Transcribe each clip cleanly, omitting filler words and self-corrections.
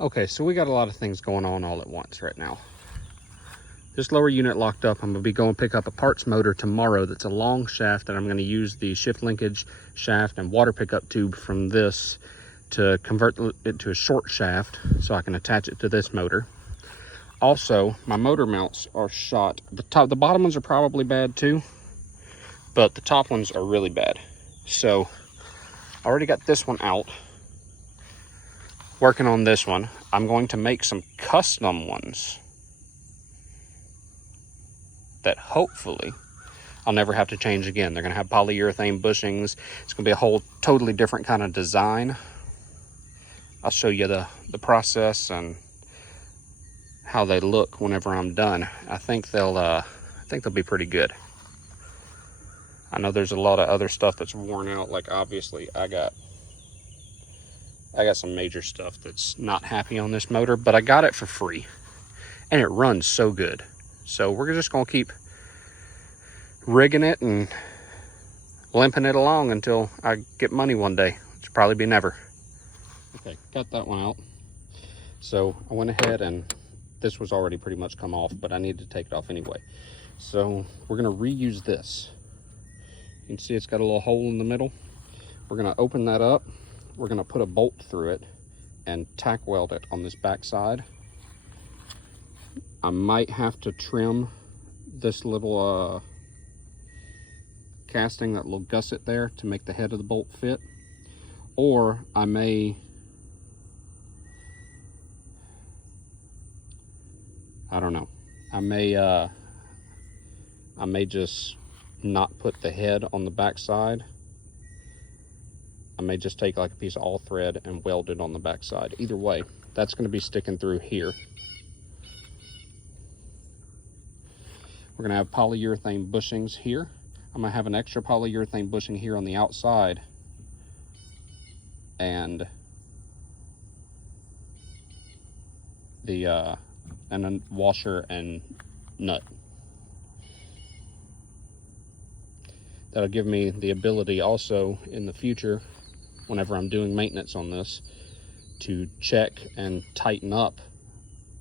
Okay, so we got a lot of things going on all at once right now. This lower unit locked up. I'm gonna be going pick up a parts motor tomorrow that's a long shaft, and I'm gonna use the shift linkage shaft and water pickup tube from this to convert it to a short shaft so I can attach it to this motor. Also, my motor mounts are shot. The bottom ones are probably bad too, but the top ones are really bad. So I already got this one out. Working on this one. I'm going to make some custom ones that hopefully I'll never have to change again. They're gonna have polyurethane bushings. It's gonna be a whole totally different kind of design. I'll show you the process and how they look whenever I'm done. I think they'll be pretty good. I know there's a lot of other stuff that's worn out. Like obviously I got some major stuff that's not happy on this motor, but I got it for free and it runs so good. So we're just gonna keep rigging it and limping it along until I get money one day, which will probably be never. Okay, got that one out. So I went ahead, and this was already pretty much come off, but I need to take it off anyway. So we're gonna reuse this. You can see it's got a little hole in the middle. We're gonna open that up. We're gonna put a bolt through it and tack weld it on this back side. I might have to trim this little casting, that little gusset there, to make the head of the bolt fit. Or I may, I don't know, I may just not put the head on the back side. I may just take like a piece of all thread and weld it on the back side. Either way, that's going to be sticking through here. We're going to have polyurethane bushings here. I'm going to have an extra polyurethane bushing here on the outside, and a washer and nut. That'll give me the ability also in the future, whenever I'm doing maintenance on this, to check and tighten up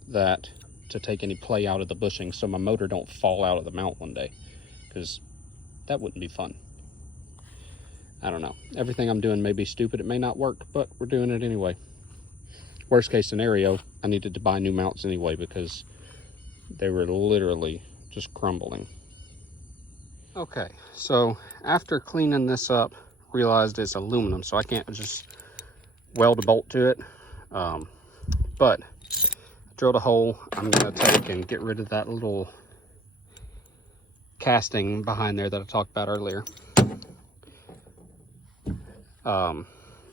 that, to take any play out of the bushing so my motor don't fall out of the mount one day, because that wouldn't be fun. I don't know. Everything I'm doing may be stupid. It may not work, but we're doing it anyway. Worst case scenario, I needed to buy new mounts anyway because they were literally just crumbling. Okay, so after cleaning this up, realized it's aluminum, so I can't just weld a bolt to it. But I drilled a hole. I'm gonna take and get rid of that little casting behind there that I talked about earlier.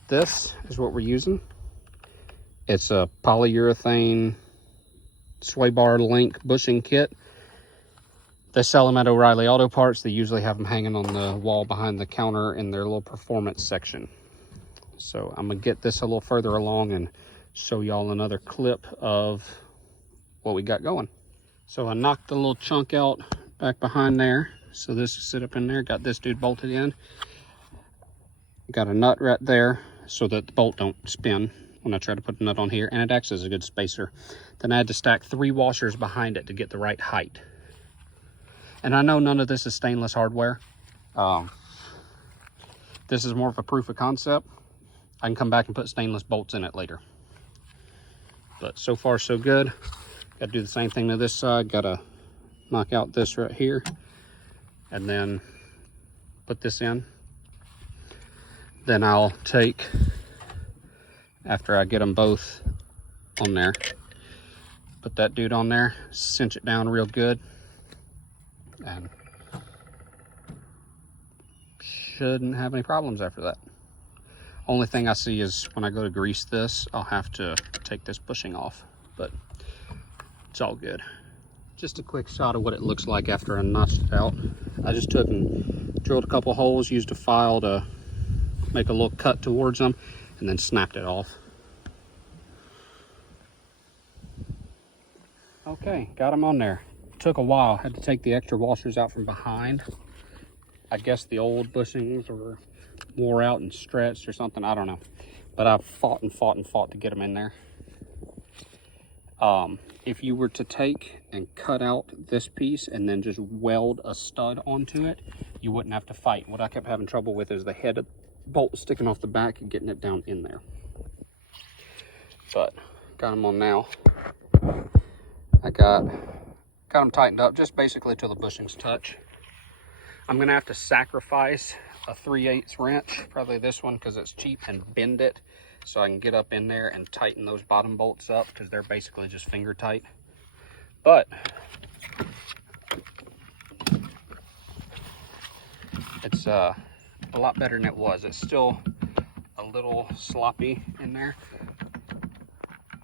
This is what we're using. It's a polyurethane sway bar link bushing kit. They sell them at O'Reilly Auto Parts. They usually have them hanging on the wall behind the counter in their little performance section. So I'm gonna get this a little further along and show y'all another clip of what we got going. So I knocked the little chunk out back behind there. So this will sit up in there. Got this dude bolted in. Got a nut right there so that the bolt don't spin when I try to put the nut on here, and it acts as a good spacer. Then I had to stack 3 washers behind it to get the right height. And I know none of this is stainless hardware. This is more of a proof of concept. I can come back and put stainless bolts in it later. But so far so good. Got to do the same thing to this side. Got to knock out this right here and then put this in. Then I'll take, after I get them both on there, put that dude on there, cinch it down real good, and shouldn't have any problems after that. Only thing I see is when I go to grease this, I'll have to take this bushing off, but it's all good. Just a quick shot of what it looks like after I notched it out. I just took and drilled a couple holes, used a file to make a little cut towards them, and then snapped it off. Okay, got them on there. Took a while. Had to take the extra washers out from behind. I guess the old bushings were wore out and stretched or something. I don't know. But I fought and fought and fought to get them in there. If you were to take and cut out this piece and then just weld a stud onto it, you wouldn't have to fight. What I kept having trouble with is the head of bolt sticking off the back and getting it down in there. But got them on now. I got them tightened up just basically till the bushings touch. I'm gonna have to sacrifice a 3/8 wrench, probably this one because it's cheap, and bend it so I can get up in there and tighten those bottom bolts up because they're basically just finger tight. But it's a lot better than it was. It's still a little sloppy in there,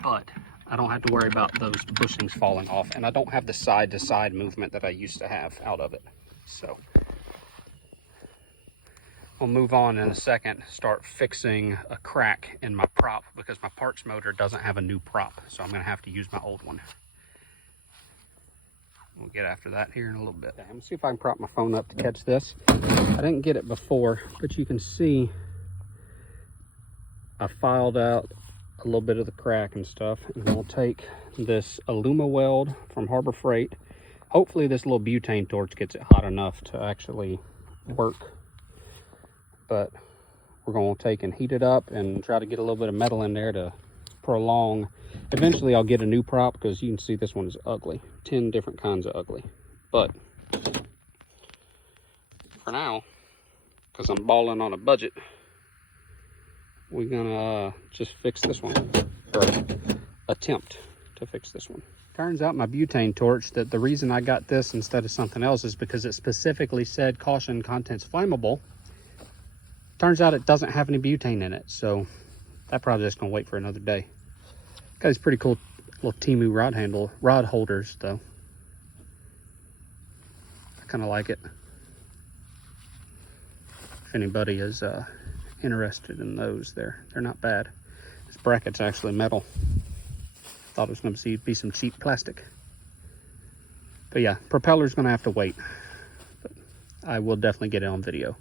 but I don't have to worry about those bushings falling off, and I don't have the side to side movement that I used to have out of it. So we'll move on in a second, start fixing a crack in my prop because my parts motor doesn't have a new prop, so I'm gonna have to use my old one. We'll get after that here in a little bit. I'm gonna see if I can prop my phone up to catch this. I didn't get it before, but you can see I filed out a little bit of the crack and stuff, and we'll take this Aluma weld from Harbor Freight. Hopefully this little butane torch gets it hot enough to actually work, but we're going to take and heat it up and try to get a little bit of metal in there to prolong. Eventually I'll get a new prop because you can see this one is ugly. 10 different kinds of ugly. But for now, because I'm balling on a budget, we're gonna just fix this one, or attempt to fix this one. Turns out my butane torch, that the reason I got this instead of something else is because it specifically said caution, contents flammable. Turns out it doesn't have any butane in it, so that project's gonna wait for another day. Got these pretty cool little Temu rod holders though. I kind of like it. If anybody is interested in those, they're not bad. This bracket's actually metal. Thought it was going to be some cheap plastic. But yeah, propeller's going to have to wait. But I will definitely get it on video.